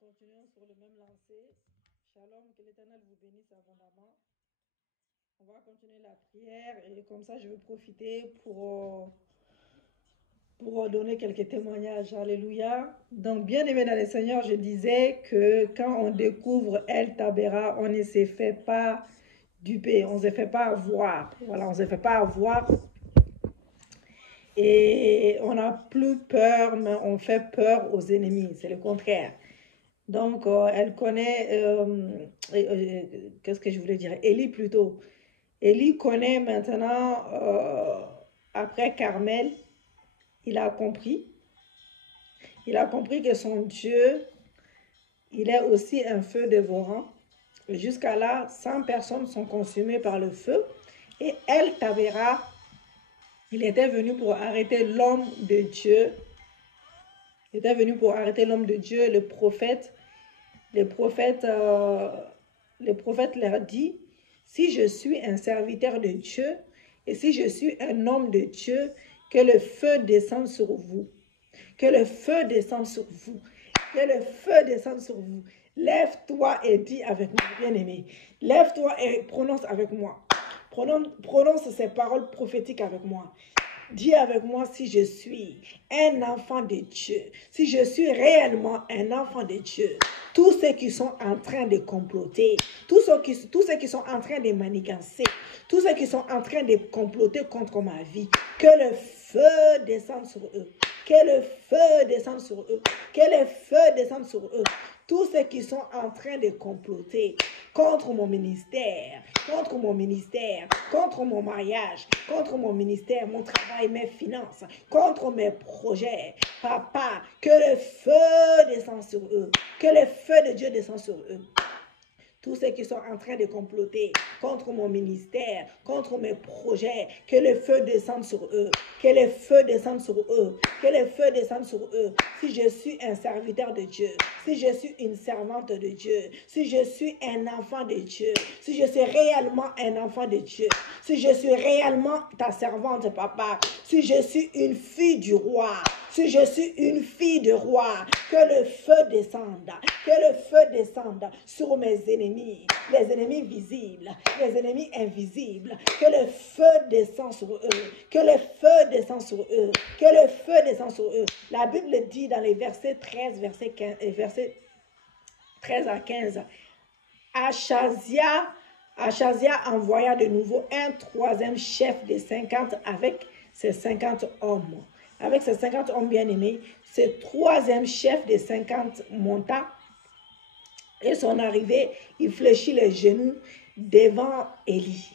continuons sur le même lancer. Shalom, que l'Éternel vous bénisse abondamment. On va continuer la prière et comme ça, je vais profiter pour donner quelques témoignages. Alléluia. Donc, bien aimé dans le Seigneur, je disais que quand on découvre El Tabera, on ne se fait pas duper, on ne se fait pas avoir. Voilà, on ne se fait pas avoir. Et on n'a plus peur, mais on fait peur aux ennemis. C'est le contraire. Donc, elle connaît, qu'est-ce que je voulais dire? Élie plutôt. Élie connaît maintenant, après Carmel, il a compris. Il a compris que son Dieu, il est aussi un feu dévorant. Jusqu'à là, 100 personnes sont consumées par le feu. Et El Tabera, il était venu pour arrêter l'homme de Dieu. Il était venu pour arrêter l'homme de Dieu, le prophète. Le prophète leur dit, si je suis un serviteur de Dieu et si je suis un homme de Dieu, que le feu descende sur vous. Que le feu descende sur vous. Que le feu descende sur vous. Lève-toi et dis avec moi, bien-aimé. Lève-toi et prononce avec moi. Prononce ces paroles prophétiques avec moi. Dis avec moi si je suis un enfant de Dieu, si je suis réellement un enfant de Dieu. Tous ceux qui sont en train de comploter, tous ceux qui sont en train de manigancer, tous ceux qui sont en train de comploter contre ma vie, que le feu descende sur eux. Que le feu descende sur eux. Que le feu descende sur eux. Tous ceux qui sont en train de comploter contre mon ministère, contre mon mariage, contre mon ministère, mon travail, mes finances, contre mes projets. Papa, que le feu descende sur eux. Que le feu de Dieu descende sur eux. Tous ceux qui sont en train de comploter contre mon ministère, contre mes projets, que le feu descende sur eux, que le feu descende sur eux, que le feu descende sur eux. Si je suis un serviteur de Dieu, si je suis une servante de Dieu, si je suis un enfant de Dieu, si je suis réellement un enfant de Dieu, si je suis réellement ta servante, papa, si je suis une fille du roi, si je suis une fille de roi, que le feu descende sur mes ennemis, les ennemis visibles, les ennemis invisibles, que le feu descende sur eux, que le feu descende sur eux, que le feu descende sur eux. La Bible dit dans les versets 13, versets 13 à 15, Achazia envoya de nouveau un troisième chef de 50 avec ses 50 hommes. Avec ses 50 hommes bien-aimés, ce troisième chef de 50 monta et son arrivée, il fléchit les genoux devant Élie.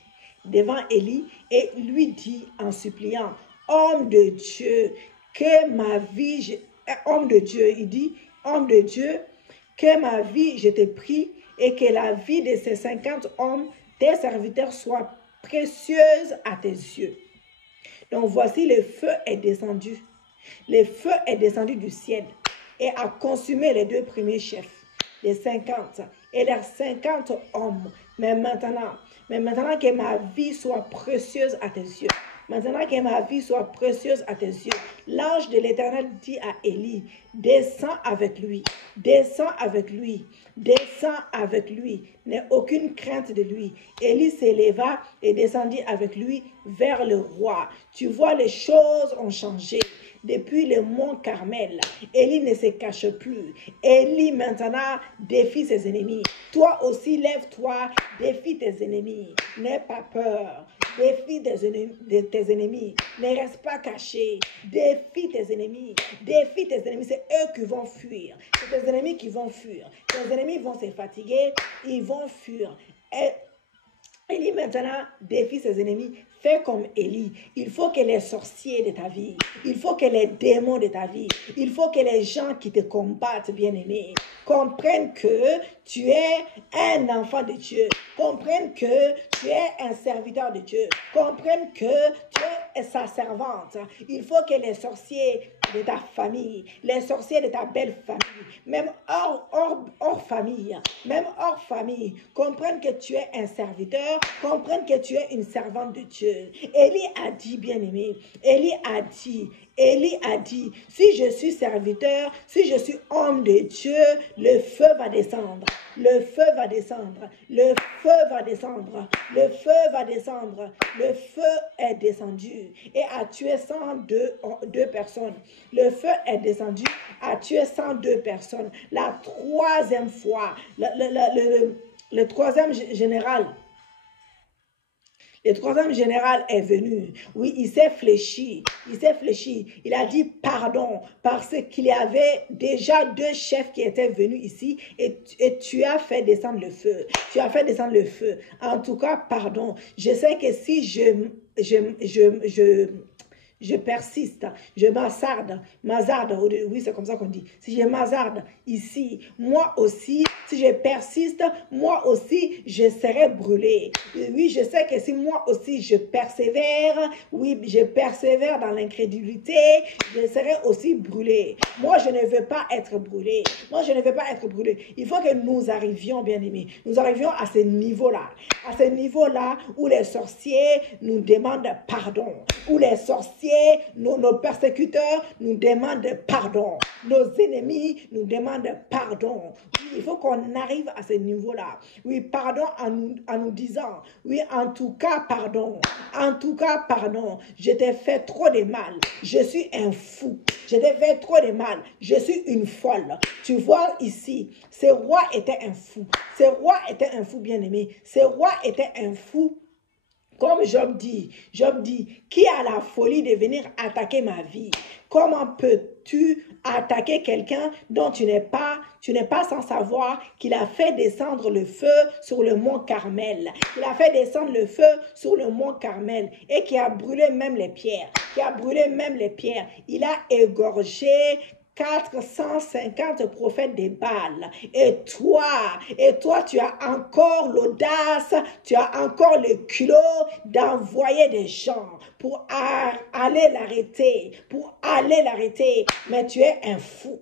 Et lui dit en suppliant, homme de Dieu, que ma vie, homme de Dieu, il dit, homme de Dieu, que ma vie, je te prie, et que la vie de ces 50 hommes, tes serviteurs, soit précieuse à tes yeux. Donc voici, le feu est descendu. Le feu est descendu du ciel et a consumé les deux premiers chefs, les 50 et leurs 50 hommes. Mais maintenant que ma vie soit précieuse à tes yeux. Maintenant que ma vie soit précieuse à tes yeux, l'ange de l'Éternel dit à Élie, descends avec lui, n'aie aucune crainte de lui. Élie s'éleva et descendit avec lui vers le roi. Tu vois, les choses ont changé. Depuis le mont Carmel, Élie ne se cache plus. Élie maintenant défie ses ennemis. Toi aussi, lève-toi, défie tes ennemis. N'aie pas peur. Défie tes ennemis. Ne reste pas caché. Défie tes ennemis. C'est eux qui vont fuir. C'est tes ennemis qui vont fuir. Tes ennemis vont se fatiguer. Ils vont fuir. Élie maintenant défie ses ennemis. Fais comme Élie. Il faut que les sorciers de ta vie, il faut que les démons de ta vie, il faut que les gens qui te combattent, bien-aimés, comprennent que tu es un enfant de Dieu, comprennent que tu es un serviteur de Dieu, comprennent que tu es sa servante. Il faut que les sorciers de ta famille, les sorciers de ta belle famille, même hors famille, même hors famille, comprennent que tu es un serviteur, comprennent que tu es une servante de Dieu. Élie a dit, bien-aimé, Élie a dit, si je suis serviteur, si je suis homme de Dieu, le feu va descendre, le feu va descendre, le feu va descendre, le feu va descendre, le feu est descendu et a tué 102 personnes. Le feu est descendu, a tué 102 personnes. La troisième fois, le troisième général, le troisième général est venu. Oui, il s'est fléchi. Il a dit pardon parce qu'il y avait déjà 2 chefs qui étaient venus ici et tu as fait descendre le feu. Tu as fait descendre le feu. En tout cas, pardon. Je sais que si je persiste, je mazarde, oui, c'est comme ça qu'on dit. Si je mazarde ici, moi aussi, si je persiste, moi aussi, je serai brûlé. Oui, je sais que si moi aussi, je persévère, oui, je persévère dans l'incrédulité, je serai aussi brûlé. Moi, je ne veux pas être brûlé. Moi, je ne veux pas être brûlé. Il faut que nous arrivions, bien-aimés, nous arrivions à ce niveau-là. À ce niveau-là où les sorciers nous demandent pardon, où les sorciers, nos persécuteurs nous demandent pardon. Nos ennemis nous demandent pardon. Oui, il faut qu'on arrive à ce niveau-là. Oui, pardon en nous disant, oui, en tout cas, pardon. En tout cas, pardon. Je t'ai fait trop de mal. Je suis un fou. Je t'ai fait trop de mal. Je suis une folle. Tu vois ici, ce roi était un fou. Ce roi était un fou, bien-aimé. Ce roi était un fou. Comme Job dit, qui a la folie de venir attaquer ma vie? Comment peux-tu attaquer quelqu'un dont tu n'es pas sans savoir qu'il a fait descendre le feu sur le mont Carmel? Il a fait descendre le feu sur le mont Carmel et qui a brûlé même les pierres. Il a égorgé 450 prophètes de Baal. Et toi, tu as encore l'audace, tu as encore le culot d'envoyer des gens pour aller l'arrêter, Mais tu es un fou.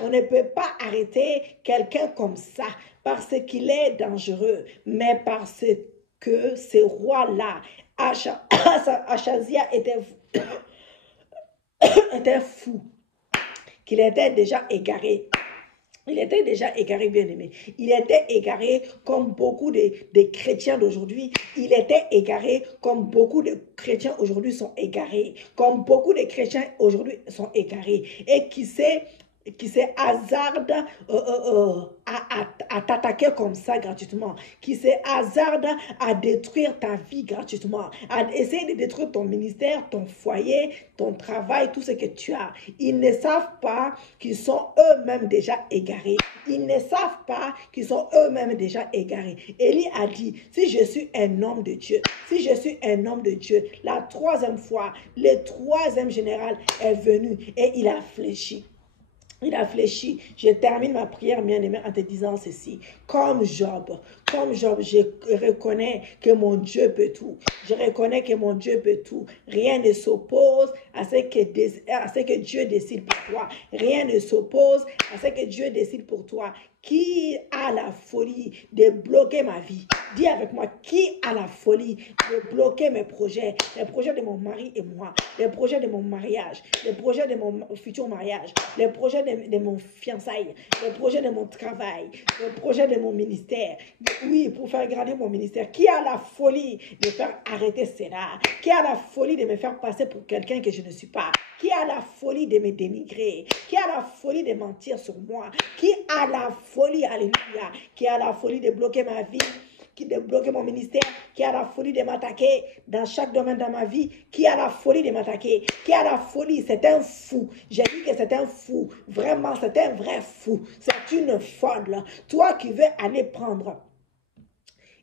On ne peut pas arrêter quelqu'un comme ça parce qu'il est dangereux, mais parce que ce roi-là, Achazia était fou, qu'il était déjà égaré. Il était déjà égaré, bien-aimé. Il était égaré comme beaucoup de chrétiens d'aujourd'hui. Il était égaré comme beaucoup de chrétiens aujourd'hui sont égarés. Comme beaucoup de chrétiens aujourd'hui sont égarés. Et qui se hasarde à t'attaquer comme ça gratuitement, qui se hasarde à détruire ta vie gratuitement, à essayer de détruire ton ministère, ton foyer, ton travail, tout ce que tu as. Ils ne savent pas qu'ils sont eux-mêmes déjà égarés. Ils ne savent pas qu'ils sont eux-mêmes déjà égarés. Élie a dit, si je suis un homme de Dieu, la troisième fois, le troisième général est venu et il a fléchi. Je termine ma prière, bien-aimé, en te disant ceci. Comme Job, je reconnais que mon Dieu peut tout. Rien ne s'oppose à ce que Dieu décide pour toi. Rien ne s'oppose à ce que Dieu décide pour toi. Qui a la folie de bloquer ma vie? Dis avec moi, qui a la folie de bloquer mes projets, les projets de mon mari et moi, les projets de mon mariage, les projets de mon futur mariage, les projets de mon fiançailles, les projets de mon travail, les projets de mon ministère. Oui, pour faire grandir mon ministère. Qui a la folie de faire arrêter cela? Qui a la folie de me faire passer pour quelqu'un que je ne suis pas? Qui a la folie de me dénigrer? Qui a la folie de mentir sur moi? Qui a la folie, alléluia, qui a la folie de bloquer ma vie, de bloquer mon ministère, qui a la folie de m'attaquer dans chaque domaine de ma vie, qui a la folie de m'attaquer, qui a la folie, c'est un fou. J'ai dit que c'est un fou, vraiment, c'est un vrai fou, c'est une folle. Toi qui veux aller prendre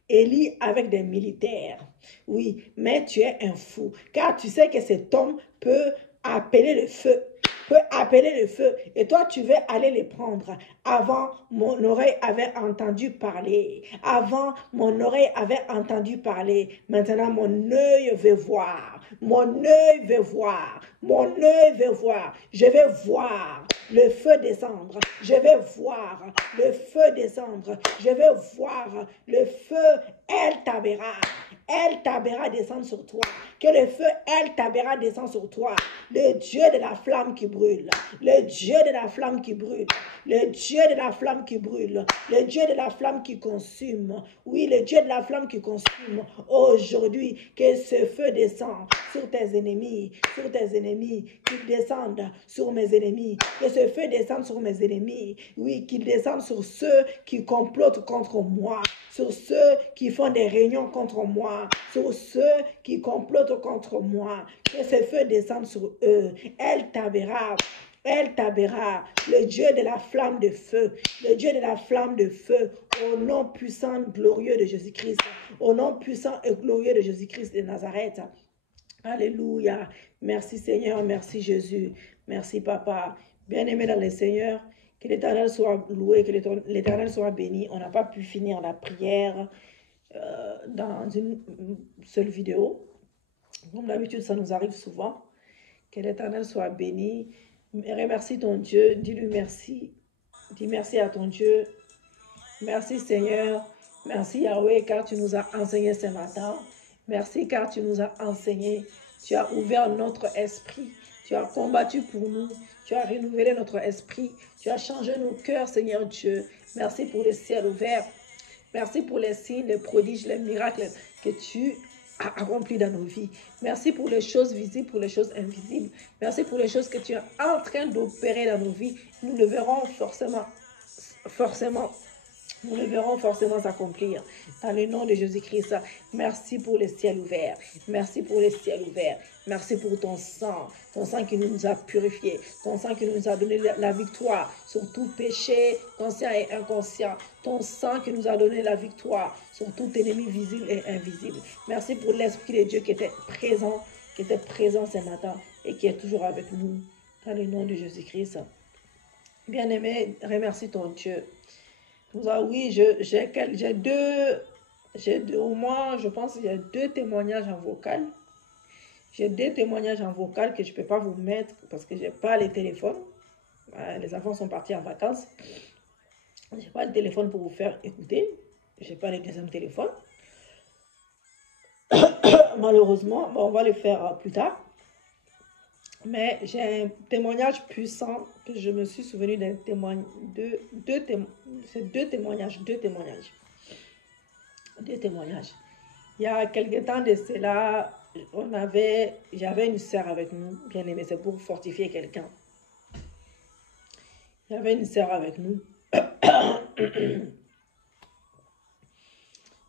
Élie avec des militaires, oui, mais tu es un fou, car tu sais que cet homme peut appeler le feu, peut appeler appelé le feu et toi, tu veux aller les prendre. Avant, mon oreille avait entendu parler. Avant, mon oreille avait entendu parler. Maintenant, mon œil veut voir. Mon œil veut voir. Mon œil veut voir. Je vais voir le feu descendre. Je vais voir le feu descendre. Je vais voir le feu El Tabera. El Tabera descend sur toi. Que le feu El Tabera descend sur toi. Le Dieu de la flamme qui brûle. Le Dieu de la flamme qui brûle. Le Dieu de la flamme qui brûle. Le Dieu de la flamme qui consume. Oui, le Dieu de la flamme qui consume. Aujourd'hui, que ce feu descend sur tes ennemis. Sur tes ennemis. Qu'il descende sur mes ennemis. Que ce feu descende sur mes ennemis. Oui, qu'il descende sur ceux qui complotent contre moi. Sur ceux qui font des réunions contre moi, sur ceux qui complotent contre moi, que ce feu descende sur eux. El Tabera, le Dieu de la flamme de feu, le Dieu de la flamme de feu, au nom puissant, glorieux de Jésus-Christ, au nom puissant et glorieux de Jésus-Christ de Nazareth. Alléluia. Merci Seigneur, merci Jésus, merci Papa. Bien-aimé dans le Seigneur, que l'Éternel soit loué, que l'Éternel soit béni. On n'a pas pu finir la prière dans une seule vidéo. Comme d'habitude, ça nous arrive souvent. Que l'Éternel soit béni. Remercie ton Dieu. Dis-lui merci. Dis merci à ton Dieu. Merci Seigneur. Merci Yahweh, car tu nous as enseigné ce matin. Merci car tu nous as enseigné. Tu as ouvert notre esprit. Tu as combattu pour nous. Tu as renouvelé notre esprit. Tu as changé nos cœurs, Seigneur Dieu. Merci pour le ciel ouvert. Merci pour les signes, les prodiges, les miracles que tu as accomplis dans nos vies. Merci pour les choses visibles, pour les choses invisibles. Merci pour les choses que tu es en train d'opérer dans nos vies. Nous le verrons forcément. Nous le verrons forcément s'accomplir. Dans le nom de Jésus-Christ, merci pour le ciel ouvert. Merci pour le ciel ouvert. Merci pour ton sang qui nous a purifiés. Ton sang qui nous a donné la victoire sur tout péché, conscient et inconscient. Ton sang qui nous a donné la victoire sur tout ennemi visible et invisible. Merci pour l'Esprit de Dieu qui était présent ce matin et qui est toujours avec nous. Dans le nom de Jésus-Christ. Bien-aimé, remercie ton Dieu. Oui, au moins, je pense qu'il y a 2 témoignages en vocal. J'ai 2 témoignages en vocal que je ne peux pas vous mettre parce que je n'ai pas les téléphones. Les enfants sont partis en vacances. Je n'ai pas le téléphone pour vous faire écouter. Je n'ai pas le deuxième téléphone. Malheureusement, on va le faire plus tard. Mais j'ai un témoignage puissant que je me suis souvenu d'un témoignage. C'est deux témoignages. Il y a quelque temps de cela, j'avais une sœur avec nous, bien aimée, c'est pour fortifier quelqu'un. Il y avait une sœur avec nous.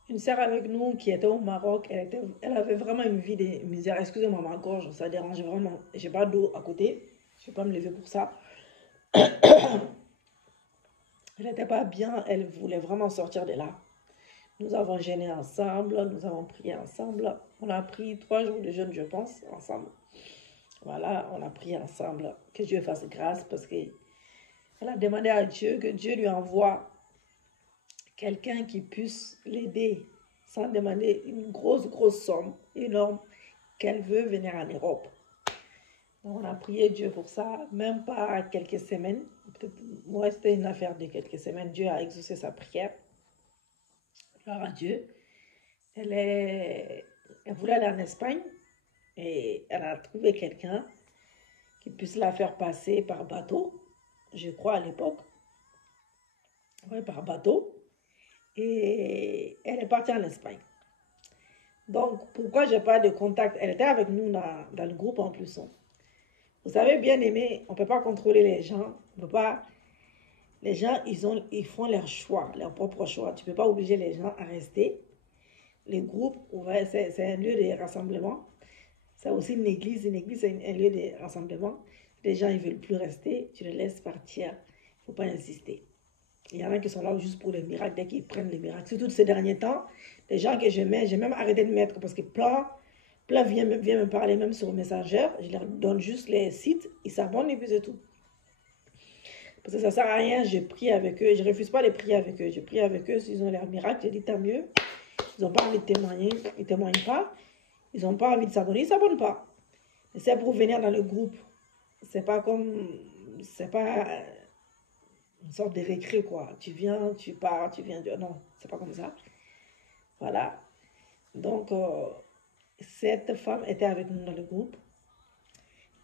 Une sœur avec nous qui était au Maroc. Elle avait vraiment une vie de misère. Excusez-moi ma gorge, ça dérange vraiment. J'ai pas d'eau à côté. Je ne vais pas me lever pour ça. Elle n'était pas bien. Elle voulait vraiment sortir de là. Nous avons jeûné ensemble. Nous avons prié ensemble. On a pris 3 jours de jeûne, je pense, ensemble. Voilà, on a prié ensemble. Que Dieu fasse grâce parce qu'elle a demandé à Dieu que Dieu lui envoie quelqu'un qui puisse l'aider sans demander une grosse somme énorme qu'elle veut venir en Europe. Donc on a prié Dieu pour ça, même pas quelques semaines. Moi, c'était une affaire de quelques semaines. Dieu a exaucé sa prière. Gloire à Dieu. Elle voulait aller en Espagne et elle a trouvé quelqu'un qui puisse la faire passer par bateau, je crois à l'époque. Oui, par bateau. Et elle est partie en Espagne. Donc, pourquoi je n'ai pas de contact? Elle était avec nous dans le groupe en plus. Vous savez, bien aimé, on ne peut pas contrôler les gens. On peut pas. Les gens, ils font leur choix, leur propre choix. Tu ne peux pas obliger les gens à rester. Les groupes, c'est un lieu de rassemblement. C'est aussi une église. Une église, c'est un lieu de rassemblement. Les gens, ils ne veulent plus rester. Tu les laisses partir. Il ne faut pas insister. Il y en a qui sont là juste pour les miracles, dès qu'ils prennent les miracles. Surtout ces derniers temps, les gens que je mets, j'ai même arrêté de mettre parce que plein viennent me parler même sur Messenger. Je leur donne juste les sites, ils s'abonnent et puis c'est tout. Parce que ça ne sert à rien, je prie avec eux. Je ne refuse pas de prier avec eux. Je prie avec eux s'ils ont l'air miracle. J'ai dit tant mieux. Ils n'ont pas envie de témoigner. Ils ne témoignent pas. Ils n'ont pas envie de s'abonner. Ils ne s'abonnent pas. C'est pour venir dans le groupe. C'est pas comme... C'est pas une sorte de récré, quoi. Tu viens, tu pars, tu viens... Non, c'est pas comme ça. Voilà. Donc, cette femme était avec nous dans le groupe.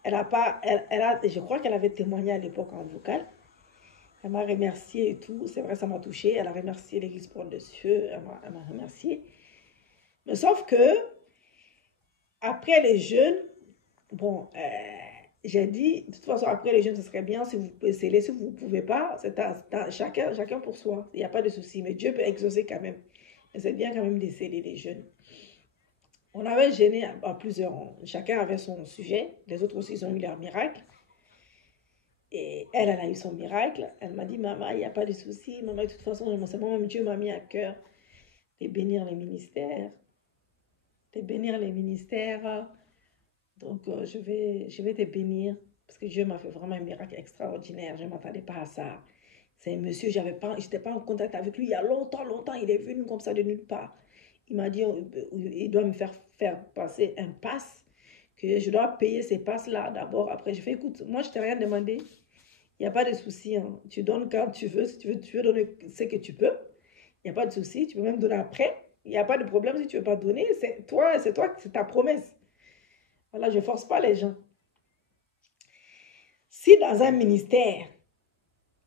Elle a pas... je crois qu'elle avait témoigné à l'époque en vocal. Elle m'a remercié et tout. C'est vrai, ça m'a touché. Elle a remercié l'Église pour de cieux. Elle m'a remercié. Mais sauf que, après les jeûnes, bon, j'ai dit, de toute façon, après les jeûnes, ce serait bien si vous pouvez sceller. Si vous ne pouvez pas, c'est chacun pour soi. Il n'y a pas de souci. Mais Dieu peut exaucer quand même. Mais c'est bien quand même de sceller les jeûnes. On avait jeûné à plusieurs. Chacun avait son sujet. Les autres aussi, ils ont eu leur miracle. Et elle a eu son miracle. Elle m'a dit, maman, il n'y a pas de souci. Maman, de toute façon, c'est moi-même, Dieu m'a mis à cœur de bénir les ministères. De bénir les ministères. Donc, je vais te bénir. Parce que Dieu m'a fait vraiment un miracle extraordinaire. Je ne m'attendais pas à ça. C'est un monsieur, je n'étais pas en contact avec lui il y a longtemps, longtemps. Il est venu comme ça de nulle part. Il m'a dit, il doit me faire passer un pass. Que je dois payer ces passes-là d'abord. Après, je fais, écoute, moi, je ne t'ai rien demandé. Il n'y a pas de souci. Hein. Tu donnes quand tu veux. Si tu veux donner ce que tu peux. Il n'y a pas de souci. Tu peux même donner après. Il n'y a pas de problème si tu ne veux pas donner. C'est toi, c'est ta promesse. Voilà, je ne force pas les gens. Si dans un ministère,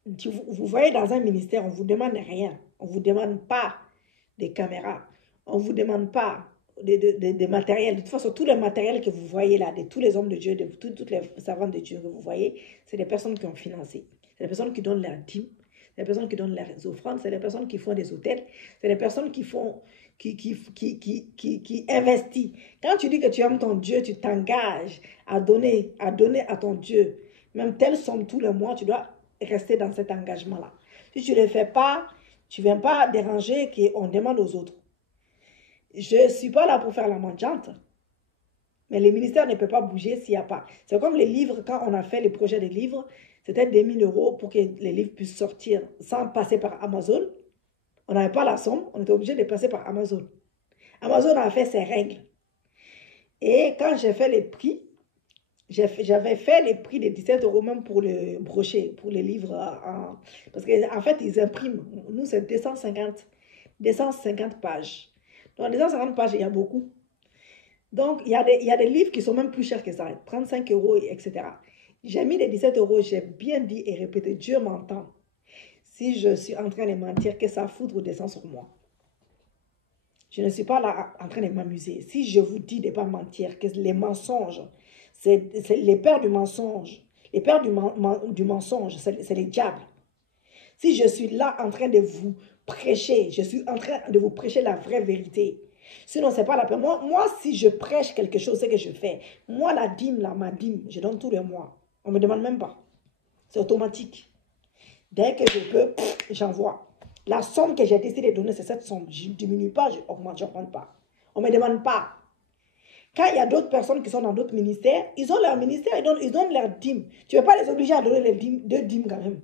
vous voyez dans un ministère, on ne vous demande rien. On ne vous demande pas des caméras. On ne vous demande pas de matériel. De toute façon, tout le matériel que vous voyez là, de tous les hommes de Dieu, de toutes les servantes de Dieu que vous voyez, c'est des personnes qui ont financé. C'est des personnes qui donnent leurs dîmes. C'est des personnes qui donnent leurs offrandes. C'est des personnes qui font des hôtels. C'est des personnes qui font... Qui investit. Quand tu dis que tu aimes ton Dieu, tu t'engages à donner à ton Dieu. Même telle somme tous les mois, tu dois rester dans cet engagement-là. Si tu ne le fais pas, tu ne viens pas déranger qu'on demande aux autres. Je ne suis pas là pour faire la mendiante. Mais le ministère ne peut pas bouger s'il n'y a pas. C'est comme les livres, quand on a fait les projets des livres, c'était 2000 € pour que les livres puissent sortir sans passer par Amazon. On n'avait pas la somme, on était obligé de passer par Amazon. Amazon a fait ses règles. Et quand j'ai fait les prix, j'avais fait les prix de 17 € même pour le brochet, pour les livres. Parce qu'en fait, ils impriment. Nous, c'est 250 pages. Dans 250 pages, il y a beaucoup. Donc, il y a des livres qui sont même plus chers que ça, 35 €, etc. J'ai mis les 17 €, j'ai bien dit et répété, Dieu m'entend. Si je suis en train de mentir, que sa foudre descend sur moi. Je ne suis pas là en train de m'amuser. Si je vous dis de ne pas mentir, que les mensonges, c'est les pères du mensonge. Les pères du mensonge, c'est les diables. Si je suis là en train de vous prêcher, je suis en train de vous prêcher la vraie vérité. Sinon, ce n'est pas la peine. Moi, si je prêche quelque chose, c'est que je fais. Moi, la dîme, ma dîme, je donne tous les mois. On ne me demande même pas. C'est automatique. Dès que je peux, j'envoie. La somme que j'ai décidé de donner, c'est cette somme. Je ne diminue pas, je n'augmente pas. On ne me demande pas. Quand il y a d'autres personnes qui sont dans d'autres ministères, ils ont leur ministère, ils donnent leur dîme. Tu ne veux pas les obliger à donner les dîmes, 2 dîmes quand même.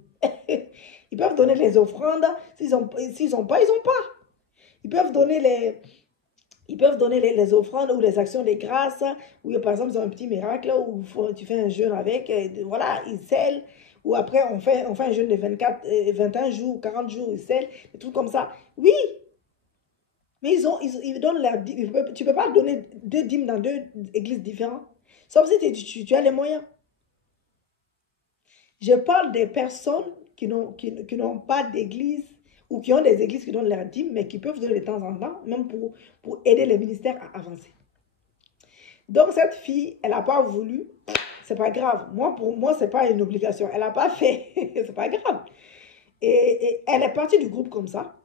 Ils peuvent donner les offrandes. S'ils n'ont pas, ils n'ont pas. Ils peuvent donner les offrandes ou les actions de grâce, ou par exemple, ils ont un petit miracle, ou tu fais un jeûne avec, voilà, ils scellent. Ou après, on fait un jeûne de 21 jours, 40 jours, ils scellent, des trucs comme ça. Oui, mais ils donnent leur dîme. Tu ne peux pas donner 2 dîmes dans 2 églises différentes, sauf si tu as les moyens. Je parle des personnes qui n'ont pas d'église, ou qui ont des églises qui donnent leur dîme, mais qui peuvent donner de temps en temps, même pour aider les ministères à avancer. Donc, cette fille, elle n'a pas voulu, c'est pas grave. Pour moi, c'est pas une obligation. Elle n'a pas fait, c'est pas grave. Et elle est partie du groupe comme ça.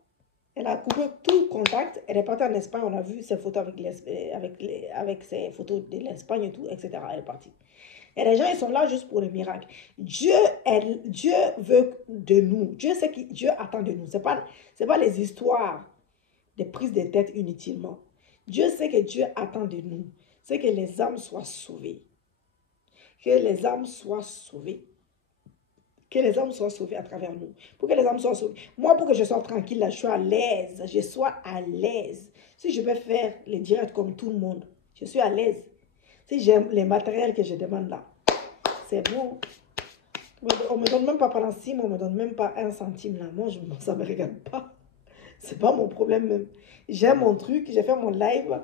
Elle a coupé tout contact. Elle est partie en Espagne. On a vu ses photos avec ses photos de l'Espagne et tout, etc. Elle est partie. Et les gens, ils sont là juste pour le miracle. Dieu veut de nous. Dieu sait que Dieu attend de nous. Ce n'est pas les histoires de prise de tête inutilement. Dieu sait que Dieu attend de nous. C'est que les âmes soient sauvées. Que les âmes soient sauvées. Que les âmes soient sauvées à travers nous. Pour que les âmes soient sauvées. Moi, pour que je sois tranquille, là, je suis à l'aise. Je sois à l'aise. Si je vais faire les directs comme tout le monde, je suis à l'aise. Si j'aime les matériels que je demande là, c'est bon. On ne me donne même pas pendant 6 mois, on ne me donne même pas 1 centime là. Moi, ça ne me regarde pas. C'est pas mon problème même. J'aime mon truc, j'ai fait mon live.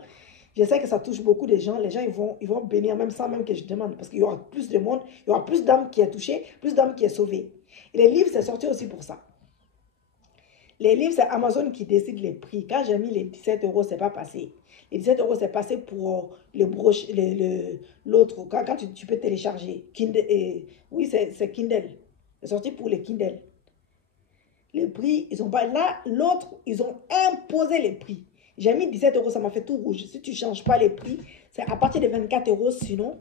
Je sais que ça touche beaucoup de gens. Les gens, ils vont bénir même sans même que je demande. Parce qu'il y aura plus de monde, il y aura plus d'âmes qui est touchées, plus d'âmes qui est sauvées. Et les livres, c'est sorti aussi pour ça. Les livres, c'est Amazon qui décide les prix. Quand j'ai mis les 17 euros, c'est pas passé. Les 17 euros, c'est passé pour l'autre. Quand tu peux télécharger. Kindle, oui, c'est Kindle. C'est sorti pour les Kindle. Les prix, ils ont pas. Là, l'autre, ils ont imposé les prix. J'ai mis 17 euros, ça m'a fait tout rouge. Si tu ne changes pas les prix, c'est à partir de 24 euros. Sinon,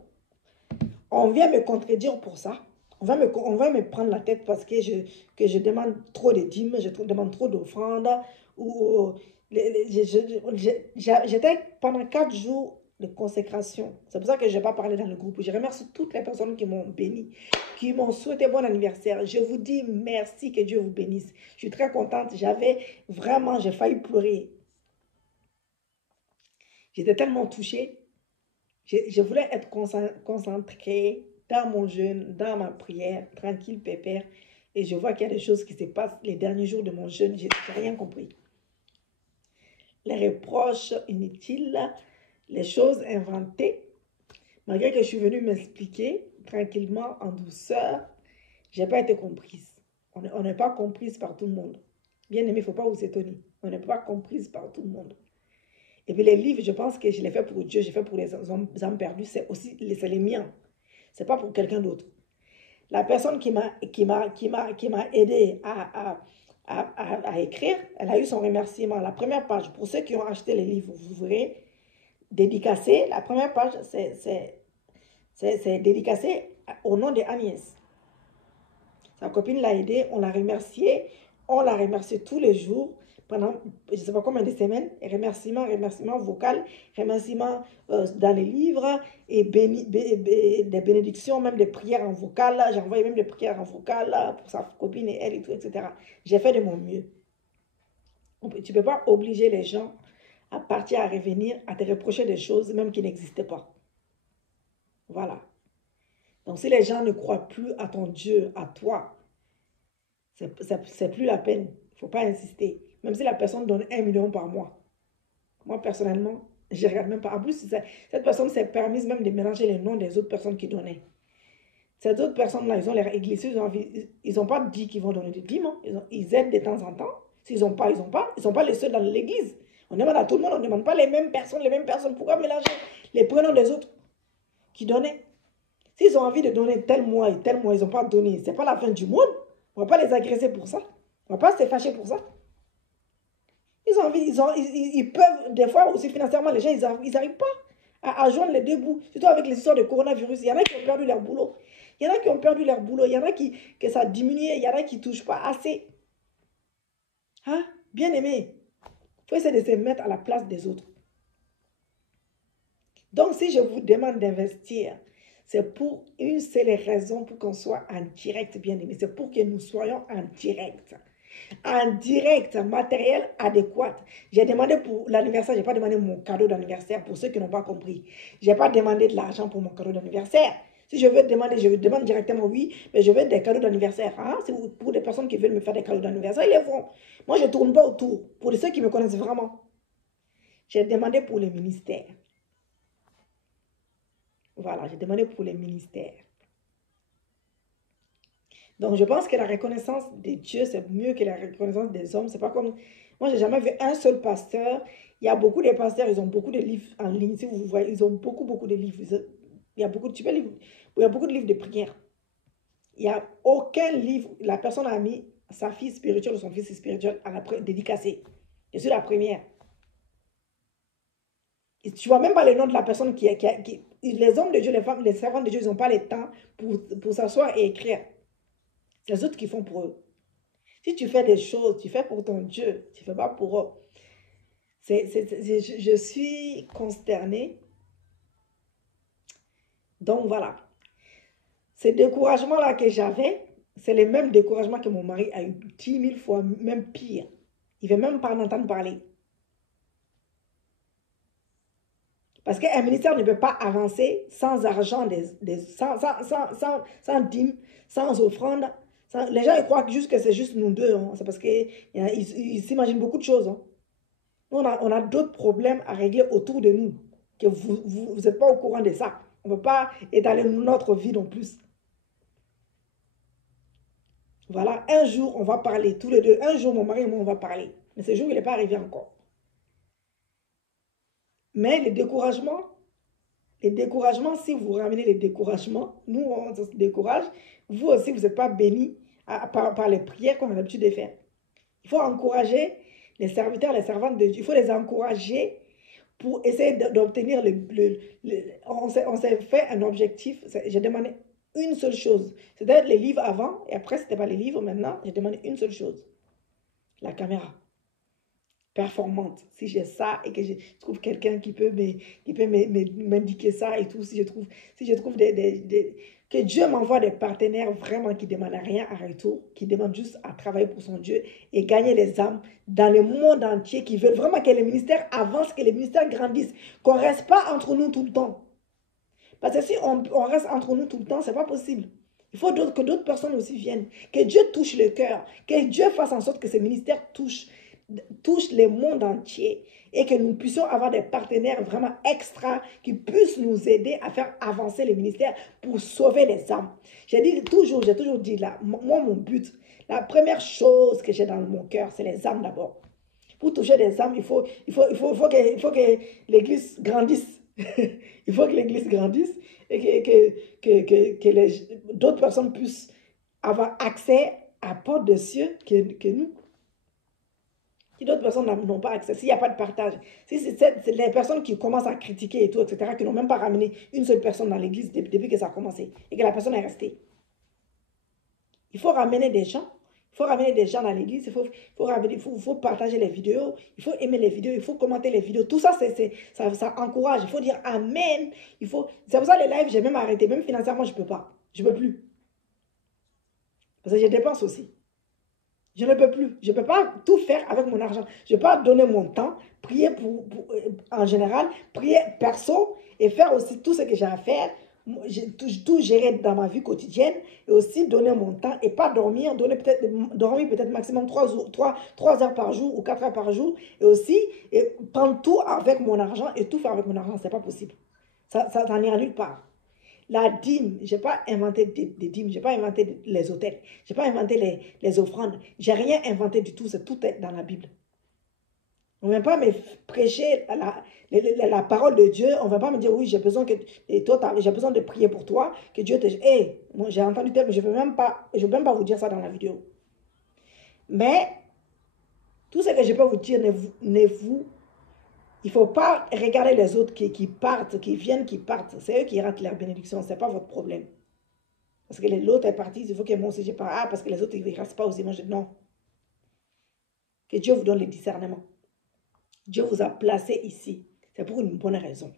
on vient me contredire pour ça. On va me prendre la tête parce que je demande trop de dîmes, je demande trop d'offrandes. J'étais pendant 4 jours de consécration. C'est pour ça que je n'ai pas parlé dans le groupe. Je remercie toutes les personnes qui m'ont béni, qui m'ont souhaité bon anniversaire. Je vous dis merci, que Dieu vous bénisse. Je suis très contente. J'ai failli pleurer. J'étais tellement touchée. Je voulais être concentrée dans mon jeûne, dans ma prière, tranquille, pépère. Et je vois qu'il y a des choses qui se passent les derniers jours de mon jeûne. Je n'ai rien compris. Les reproches inutiles, les choses inventées. Malgré que je suis venue m'expliquer tranquillement, en douceur, je n'ai pas été comprise. On n'est pas comprise par tout le monde. Bien aimé, il ne faut pas vous étonner. On n'est pas comprise par tout le monde. Et puis les livres, je pense que je les fais pour Dieu, je les fais pour les âmes perdues, c'est les miens. Ce n'est pas pour quelqu'un d'autre. La personne qui m'a aidé à écrire, elle a eu son remerciement. La première page, pour ceux qui ont acheté les livres, vous verrez, dédicacé, la première page, c'est dédicacé au nom de Agnès. Sa copine l'a aidé, on l'a remercié tous les jours pendant je ne sais pas combien de semaines. Remerciement vocal, remerciement dans les livres et des bénédictions, même des prières en vocal. J'ai envoyé même des prières en vocal pour sa copine et elle et tout, etc. J'ai fait de mon mieux. Tu ne peux pas obliger les gens à partir, à revenir, à te reprocher des choses même qui n'existaient pas. Voilà. Donc, si les gens ne croient plus à ton Dieu, à toi, c'est plus la peine. Il ne faut pas insister. Même si la personne donne 1 million par mois. Moi, personnellement, je ne regarde même pas. En plus, cette personne s'est permise même de mélanger les noms des autres personnes qui donnaient. Ces autres personnes-là, ils ont leur église. Ils n'ont pas dit qu'ils vont donner des dîmes. Ils aident de temps en temps. S'ils n'ont pas, ils n'ont pas. Ils ne sont pas les seuls dans l'église. On demande à tout le monde. On ne demande pas les mêmes personnes. Pourquoi mélanger les prénoms des autres qui donnaient? S'ils ont envie de donner tel mois et tel mois, ils n'ont pas donné. Ce n'est pas la fin du monde. On ne va pas les agresser pour ça. On ne va pas se fâcher pour ça. Ils ont envie, ils peuvent, des fois aussi financièrement, les gens, ils n'arrivent pas à joindre les deux bouts. Surtout avec les histoires de coronavirus. Il y en a qui ont perdu leur boulot. Il y en a qui ont perdu leur boulot. Il y en a que ça a diminué. Il y en a qui ne touchent pas assez. Hein? Bien aimé. Il faut essayer de se mettre à la place des autres. Donc, si je vous demande d'investir, c'est pour une seule raison, pour qu'on soit en direct, bien aimé. C'est pour que nous soyons en direct. En direct, matériel adéquat. J'ai demandé pour l'anniversaire, je n'ai pas demandé mon cadeau d'anniversaire pour ceux qui n'ont pas compris. Je n'ai pas demandé de l'argent pour mon cadeau d'anniversaire. Si je veux demander, je demande directement oui, mais je veux des cadeaux d'anniversaire. Hein? C'est pour des personnes qui veulent me faire des cadeaux d'anniversaire, ils les font. Moi, je ne tourne pas autour. Pour ceux qui me connaissent vraiment, j'ai demandé pour les ministères. Voilà, j'ai demandé pour les ministères. Donc, je pense que la reconnaissance de Dieu, c'est mieux que la reconnaissance des hommes. C'est pas comme... Moi, j'ai jamais vu un seul pasteur. Il y a beaucoup de pasteurs, ils ont beaucoup de livres en ligne. Si vous voyez, ils ont beaucoup de livres. Il y a beaucoup de livres de prière. Il n'y a aucun livre. La personne a mis sa fille spirituelle ou son fils spirituel à la dédicacé. Je suis la première. Et tu vois même pas le nom de la personne les hommes de Dieu, les femmes, les servants de Dieu, ils n'ont pas le temps pour s'asseoir et écrire. C'est les autres qui font pour eux. Si tu fais des choses, tu fais pour ton Dieu, tu ne fais pas pour eux. Je suis consternée. Donc voilà. Ce découragement-là que j'avais, c'est le même découragement que mon mari a eu 10 000 fois, même pire. Il ne veut même pas en entendre parler. Parce qu'un ministère ne peut pas avancer sans argent, sans dîmes, sans offrande. Les gens ils croient juste que c'est juste nous deux. Hein. C'est parce qu'ils s'imaginent beaucoup de choses. Hein. Nous, on a d'autres problèmes à régler autour de nous. Que vous n'êtes pas au courant de ça. On ne peut pas étaler notre vie non plus. Voilà, un jour, on va parler, tous les deux. Un jour, mon mari et moi, on va parler. Mais ce jour, il n'est pas arrivé encore. Mais les découragements, si vous ramenez les découragements, nous, on se décourage. Vous aussi, vous n'êtes pas bénis par les prières qu'on a l'habitude de faire. Il faut encourager les serviteurs, les servantes de Dieu. Il faut les encourager pour essayer d'obtenir on s'est fait un objectif. J'ai demandé une seule chose. C'était les livres avant, et après, ce n'était pas les livres maintenant. J'ai demandé une seule chose. La caméra. Performante. Si j'ai ça et que je trouve quelqu'un qui peut m'indiquer ça et tout, si je trouve que Dieu m'envoie des partenaires vraiment qui ne demandent rien à retour, qui demandent juste à travailler pour son Dieu et gagner les âmes dans le monde entier, qui veulent vraiment que les ministères avancent, que les ministères grandissent, qu'on ne reste pas entre nous tout le temps. Parce que si on reste entre nous tout le temps, ce n'est pas possible. Il faut que d'autres personnes aussi viennent, que Dieu touche le cœur, que Dieu fasse en sorte que ces ministères touchent le monde entier et que nous puissions avoir des partenaires vraiment extra qui puissent nous aider à faire avancer les ministères pour sauver les âmes. J'ai toujours dit là, moi mon but, la première chose que j'ai dans mon cœur, c'est les âmes d'abord. Pour toucher les âmes, il faut que l'église grandisse. Il faut que l'église grandisse et que d'autres personnes puissent avoir accès à la porte de cieux que nous. Si d'autres personnes n'ont pas accès, s'il n'y a pas de partage, si c'est les personnes qui commencent à critiquer et tout, etc., qui n'ont même pas ramené une seule personne dans l'église depuis que ça a commencé et que la personne est restée. Il faut ramener des gens. Il faut ramener des gens dans l'église. Il faut partager les vidéos. Il faut aimer les vidéos. Il faut commenter les vidéos. Tout ça, ça encourage. Il faut dire Amen. C'est pour ça les lives, j'ai même arrêté. Même financièrement, je ne peux pas. Je ne peux plus. Parce que je dépense aussi. Je ne peux plus. Je ne peux pas tout faire avec mon argent. Je ne peux pas donner mon temps, prier en général, prier perso et faire aussi tout ce que j'ai à faire. Tout gérer dans ma vie quotidienne et aussi donner mon temps et pas dormir, dormir peut-être maximum 3 heures par jour ou 4 heures par jour et aussi prendre tout avec mon argent et tout faire avec mon argent. Ce n'est pas possible. Ça n'ira nulle part. La dîme, je n'ai pas inventé des dîmes, je n'ai pas inventé les hôtels, je n'ai pas inventé les offrandes, je n'ai rien inventé du tout, tout est dans la Bible. On ne vient pas me prêcher la parole de Dieu, on ne va pas me dire oui, j'ai besoin de prier pour toi, que Dieu te... Hey, moi j'ai entendu tel, mais je ne veux même pas vous dire ça dans la vidéo. Mais, tout ce que je peux vous dire, il ne faut pas regarder les autres qui partent, qui viennent, qui partent. C'est eux qui ratent leur bénédiction. Ce n'est pas votre problème. Parce que l'autre est parti, il faut que moi aussi je parte. Ah, parce que les autres, ils ne restent pas aussi. Moi, non. Que Dieu vous donne le discernement. Dieu vous a placé ici. C'est pour une bonne raison.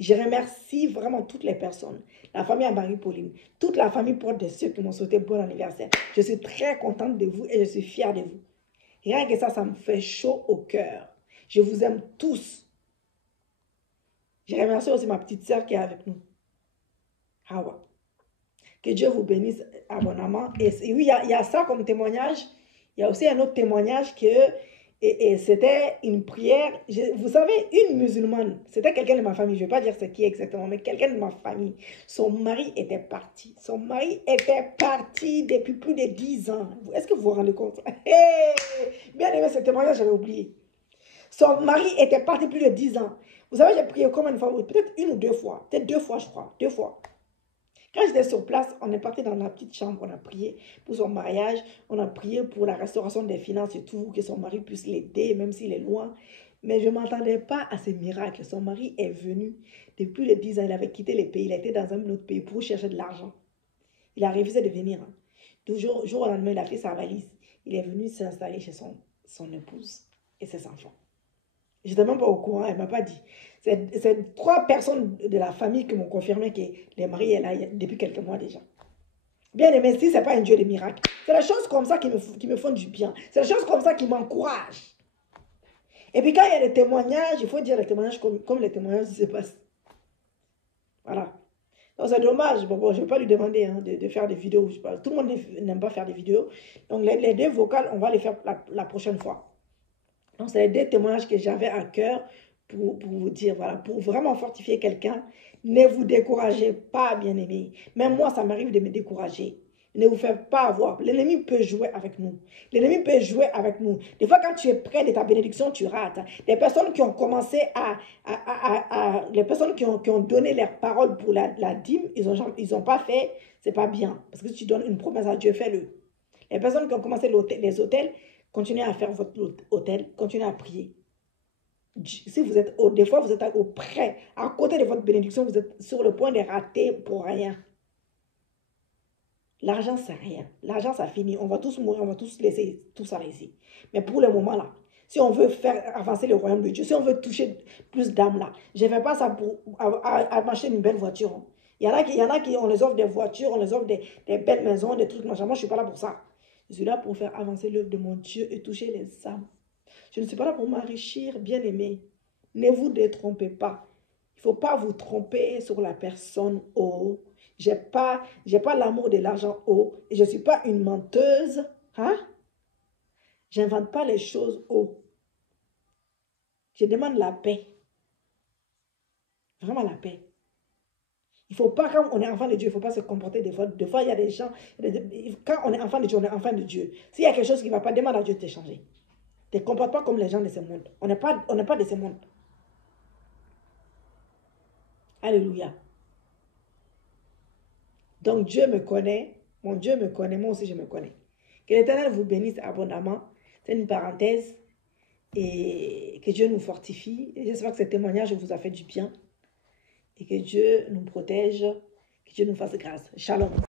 Je remercie vraiment toutes les personnes. La famille à Marie-Pauline. Toute la famille Porte des Cieux qui m'ont souhaité bon anniversaire. Je suis très contente de vous et je suis fière de vous. Rien que ça me fait chaud au cœur. Je vous aime tous. Je remercie aussi ma petite sœur qui est avec nous. Hawa. Que Dieu vous bénisse abondamment. Et oui, il y a ça comme témoignage. Il y a aussi un autre témoignage que c'était une prière. Vous savez, une musulmane, c'était quelqu'un de ma famille. Je ne vais pas dire c'est qui exactement, mais quelqu'un de ma famille. Son mari était parti. Son mari était parti depuis plus de 10 ans. Est-ce que vous vous rendez compte? Hey, bien aimé ce témoignage, j'avais oublié. Son mari était parti plus de 10 ans. Vous savez, j'ai prié combien de fois? Peut-être une ou deux fois. Peut-être 2 fois, je crois. 2 fois. Quand j'étais sur place, on est parti dans la petite chambre, on a prié pour son mariage, on a prié pour la restauration des finances et tout, que son mari puisse l'aider, même s'il est loin. Mais je ne m'attendais pas à ces miracles. Son mari est venu depuis les 10 ans, il avait quitté le pays, il était dans un autre pays pour chercher de l'argent. Il a refusé de venir. Toujours, jour au lendemain, il a fait sa valise. Il est venu s'installer chez son épouse et ses enfants. Je n'étais même pas au courant, elle ne m'a pas dit. C'est 3 personnes de la famille qui m'ont confirmé que le mari est là depuis quelques mois déjà. Bien aimé, si ce n'est pas un Dieu de miracles, c'est les choses comme ça qui me font du bien. C'est les choses comme ça qui m'encouragent. Et puis quand il y a des témoignages, il faut dire les témoignages comme les témoignages se passent. Voilà. Donc c'est dommage. Bon, je ne vais pas lui demander hein, de faire des vidéos. Tout le monde n'aime pas faire des vidéos. Donc les deux vocales, on va les faire la prochaine fois. Donc c'est les deux témoignages que j'avais à cœur pour vous dire, voilà, pour vraiment fortifier quelqu'un. Ne vous découragez pas, bien-aimés. Même moi, ça m'arrive de me décourager. Ne vous faites pas avoir. L'ennemi peut jouer avec nous. L'ennemi peut jouer avec nous. Des fois, quand tu es près de ta bénédiction, tu rates. Des personnes qui ont commencé les personnes qui ont donné leurs paroles pour la dîme, ils ont pas fait, c'est pas bien. Parce que si tu donnes une promesse à Dieu, fais-le. Les personnes qui ont commencé les hôtels, continuez à faire votre hôtel, continuez à prier. Si vous êtes, des fois, vous êtes auprès, à côté de votre bénédiction, vous êtes sur le point de rater pour rien. L'argent, c'est rien. L'argent, ça finit. On va tous mourir, on va tous laisser tout ça ici. Mais pour le moment, là, si on veut faire avancer le royaume de Dieu, si on veut toucher plus d'âmes, là, je ne fais pas ça pour m'acheter une belle voiture. Hein. Il y en a qui, on les offre des voitures, on les offre des belles maisons, des trucs, machin. Moi, je ne suis pas là pour ça. Je suis là pour faire avancer l'œuvre de mon Dieu et toucher les âmes. Je ne suis pas là pour m'enrichir, bien aimé. Ne vous détrompez pas. Il ne faut pas vous tromper sur la personne haut. Je n'ai pas l'amour de l'argent haut. Et je ne suis pas une menteuse. Hein? Je n'invente pas les choses haut. Je demande la paix. Vraiment la paix. Il ne faut pas, quand on est enfant de Dieu, il ne faut pas se comporter des fois. Des fois, il y a des gens, quand on est enfant de Dieu, on est enfant de Dieu. S'il y a quelque chose qui ne va pas, demande à Dieu de te changer. Ne te comporte pas comme les gens de ce monde. On n'est pas de ce monde. Alléluia. Donc Dieu me connaît, mon Dieu me connaît, moi aussi je me connais. Que l'Éternel vous bénisse abondamment. C'est une parenthèse. Et que Dieu nous fortifie. Et j'espère que ce témoignage vous a fait du bien. Et que Dieu nous protège. Que Dieu nous fasse grâce. Shalom.